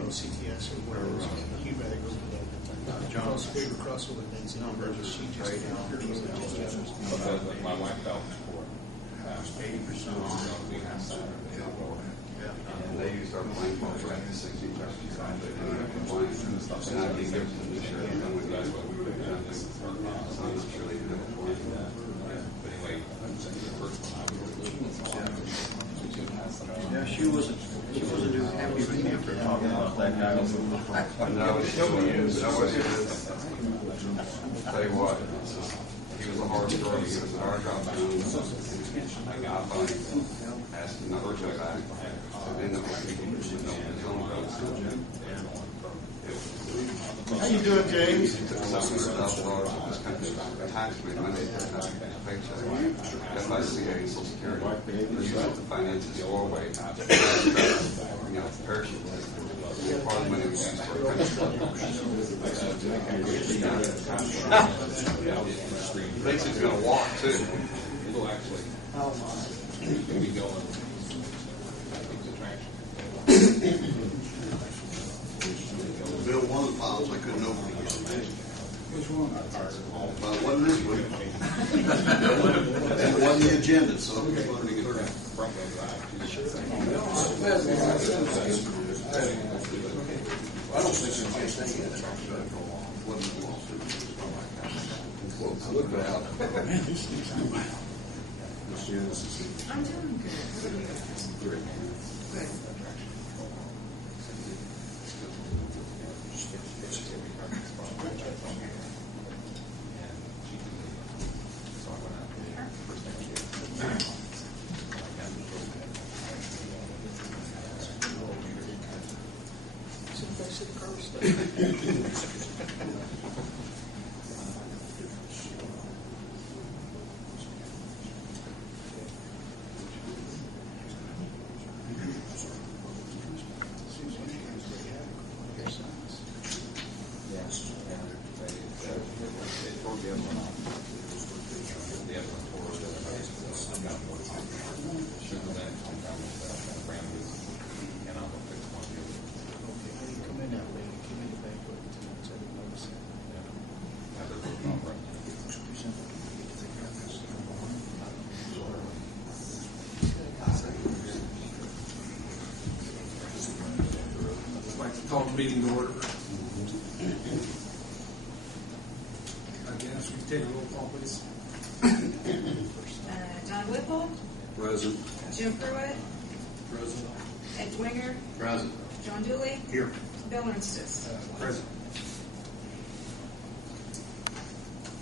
CTS or whatever. You better go to that. Crossover things. My wife felt for 80% on we have Saturday. And they used our plane for 60 times. They didn't have compliance and stuff. And I think there's some new sheriff done with that. But we picked up things so I'm not sure they did it for us. But anyway, the first one I was Yeah, she wasn't too happy with me for talking about that guy. No, I'll tell you what, he was a hard story. He was an archive. I got by asking another guy back. And then How you doing, James? He took $700,000 of this country's taxpayer money to paycheck. FICA, Social Security. They use it to finance his doorway. Parachute. Part of the money we use for a country. Thinks he's going to walk, too. It'll actually be going. Bill, one of the files I couldn't open again. Which one? Well, it wasn't this one. It wasn't the agenda, so I just wanted to get her. I don't think so. I think it Wasn't a lawsuit. I looked it out. I'm doing good. What are you guys? Good. Call the meeting to order. Again, if you take a roll call, please. John Whipple, Present. Jim Pruitt, Present. Ed Dwinger, Present. John Dooley, Here. Bill Ernstis. Present.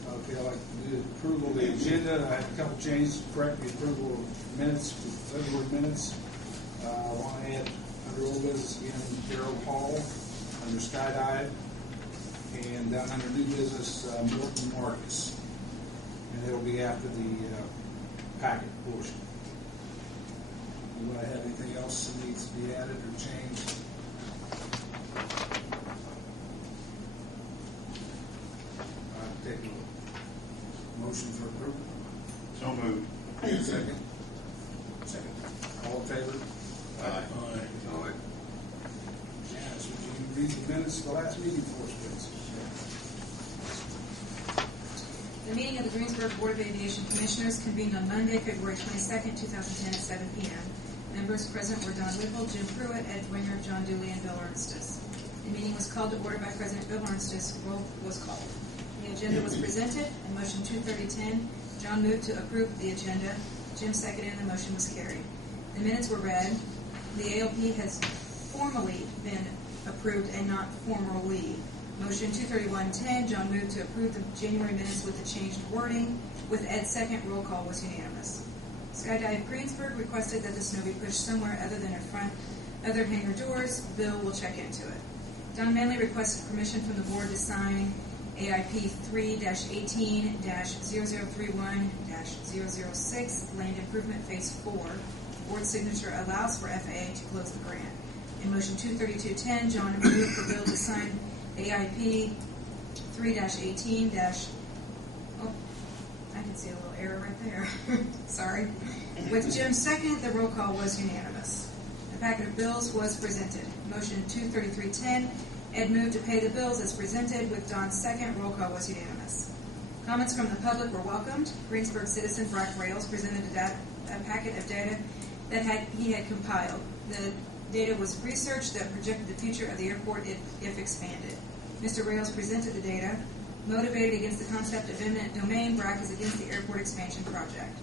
Okay, I'd like to do the approval of the agenda. I have a couple changes to correct the approval of minutes, February minutes. I want to add under old business again, Darrell Hall, under Skydive, and down under new business, Morton Marcus. And it'll be after the packet portion. Do I have anything else that needs to be added or changed? Take a motion for approval. So moved. Second. Second. All in favor? Aye. Yes, would you read the minutes of the last meeting for us, please? The meeting of the Greensburg Board of Aviation Commissioners convened on Monday, February 22nd, 2010 at 7 p.m. Members present were Don Whipple, Jim Pruitt, Ed Dwinger, John Dooley, and Bill Ernstis. The meeting was called to order by President Bill Ernstis. Roll was called. The agenda was presented, and motion 23010, John moved to approve the agenda. Jim seconded, and the motion was carried. The minutes were read. The ALP has formally been approved and not formally. Motion 23110, John moved to approve the January minutes with the changed wording. With Ed's second, roll call was unanimous. Skydive Greensburg requested that the snow be pushed somewhere other than in front of their hangar doors. Bill will check into it. Don Manley requested permission from the board to sign AIP 3-18-0031-006 Land Improvement Phase 4. Board signature allows for FAA to close the grant. In motion 23210, John moved for Bill to sign AIP 3-18- oh, I can see a little error right there. Sorry. With Jim's second, the roll call was unanimous. The packet of bills was presented. Motion 23310, Ed moved to pay the bills as presented with Don's second. Roll call was unanimous. Comments from the public were welcomed. Greensburg citizen Brock Rails presented a packet of data that he had compiled. The data was research that projected the future of the airport if expanded. Mr. Rails presented the data. Motivated against the concept of eminent domain, Brock is against the airport expansion project.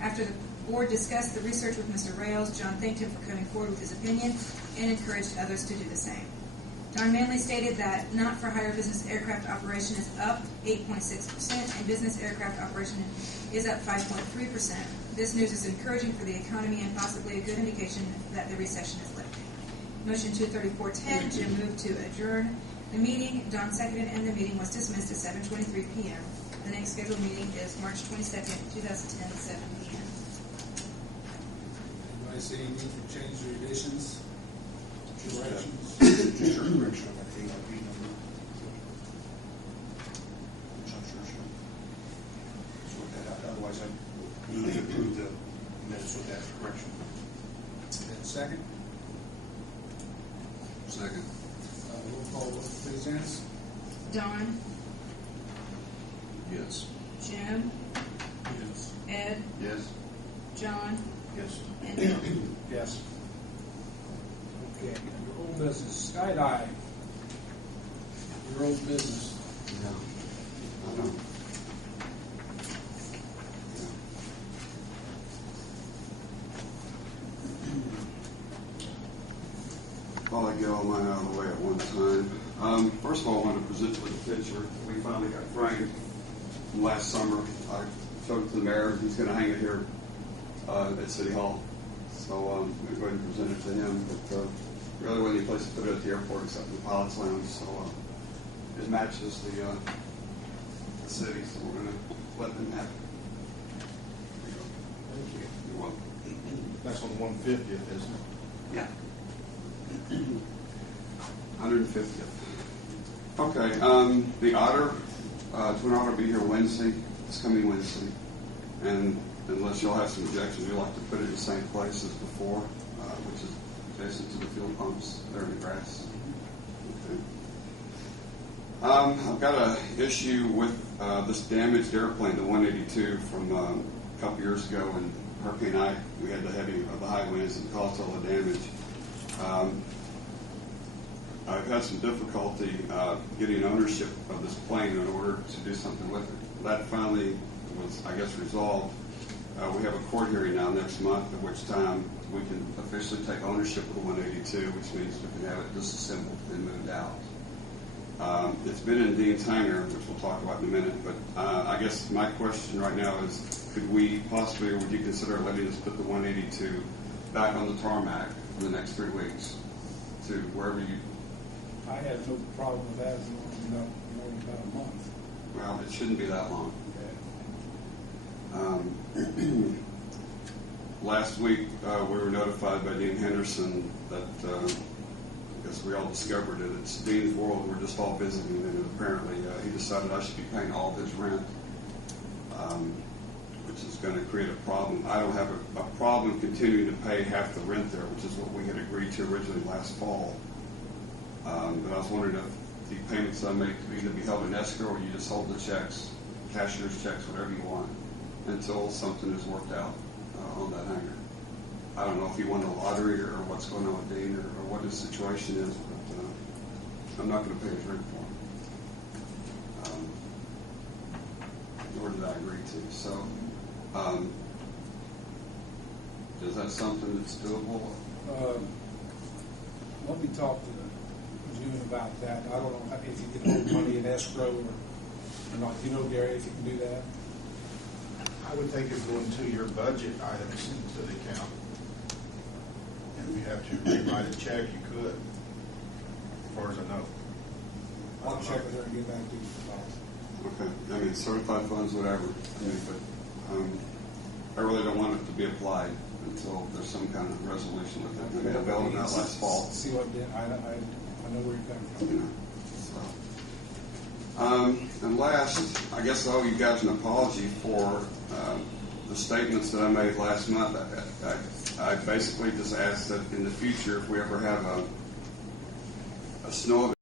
After the board discussed the research with Mr. Rails, John thanked him for coming forward with his opinion and encouraged others to do the same. Don Manley stated that not-for-hire business aircraft operation is up 8.6% and business aircraft operation is up 5.3%. This news is encouraging for the economy and possibly a good indication that the recession is lifting. Motion 23410, Jim moved to adjourn the meeting. Don seconded, and the meeting was dismissed at 7:23 p.m. The next scheduled meeting is March 22nd, 2010, 7 p.m. Anybody see any need for change or additions? Corrections? Just a correction on that ARP number. Which I'm sure. Sort that out. Otherwise, I usually approve the minutes with that correction. And second? Second. Roll call vote, please, Janice. Don, Yes. Jim, Yes. Ed, Yes? John, Yes. and Bill. Yes. Okay, your old business, skydive. Your old business. No. I know. Thought I'd get all mine out of the way at one time. First of all, I want to present you with a picture. We finally got framed from last summer. I showed it to the mayor. He's going to hang it here at City Hall. So I'm going to go ahead and present it to him. But really wasn't any place to put it at the airport except in the pilot's lounge. So it matches the city, so we're going to let them have it. There you go. Thank you. You're welcome. That's on 150th, isn't it? Yeah. 150th. Okay, the Otter, Twin Otter will be here Wednesday, this coming Wednesday. And unless y'all have some objections, we'd like to put it in the same place as before, which is adjacent to the fuel pumps there in the grass. Okay. I've got an issue with this damaged airplane, the 182 from a couple years ago in Hurricane Ike. We had the high winds that caused all the damage. I've had some difficulty getting ownership of this plane in order to do something with it. That finally was, I guess, resolved. We have a court hearing now next month, at which time we can officially take ownership of the 182, which means we can have it disassembled and moved out. It's been in Dean's hangar, which we'll talk about in a minute, but I guess my question right now is, could we possibly, or would you consider letting us put the 182 back on the tarmac for the next 3 weeks to wherever you... I have no problem with that as long as you know, about a month. Well, it shouldn't be that long. Okay. Last week, we were notified by Dean Henderson that, I guess we all discovered it. It's Dean's World. We're just all visiting, and apparently he decided I should be paying all of his rent, which is going to create a problem. I don't have a problem continuing to pay half the rent there, which is what we had agreed to originally last fall. But I was wondering if the payments I make could either be held in escrow or you just hold the checks, cashier's checks, whatever you want, until something is worked out on that hangar. I don't know if he won the lottery or what's going on with Dean or what his situation is, but I'm not going to pay his rent for him. Nor did I agree to. So, is that something that's doable? Let me talk to June about that. I don't know if you can hold money in escrow or not. You know, Gary, if you can do that. I would think it's going to your budget items into the account. And if you have to rewrite a check, you could, as far as I know. I'll check with her and get back to you. Okay. I mean, certified funds, whatever. I mean, but I really don't want it to be applied until there's some kind of resolution with it. I mean, I bailed him out last fall. See what I know where you're coming from. You know, so. And last, I guess I owe you guys an apology for the statements that I made last month, I basically just asked that in the future, if we ever have a snow event,